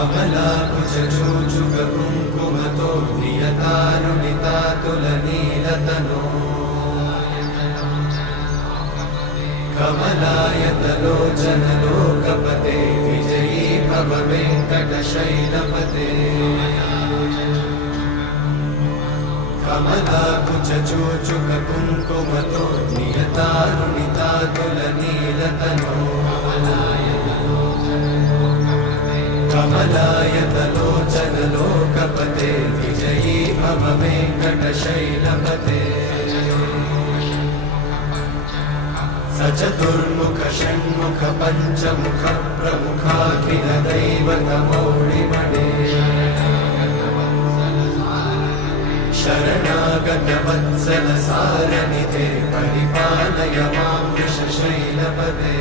कमलाकुचूचुककुङ्कुमतो नियतारुणितातुलनीलतनो कमलायतलोचनलोकपते विजयी भव वेङ्कटशैलपते कमलाकुचूचुककुङ्कुमतो नियतारुणितातुलनीलतनो कमलायतलोचनलोकपते विजयी भव वेङ्कटशैलपते सचतुर्मुख षण्मुख पञ्चमुख प्रमुखाखिल दैवतमौळिमणे शरणागत वत्सल सारनिधे परिपालय मां वृषशैलपते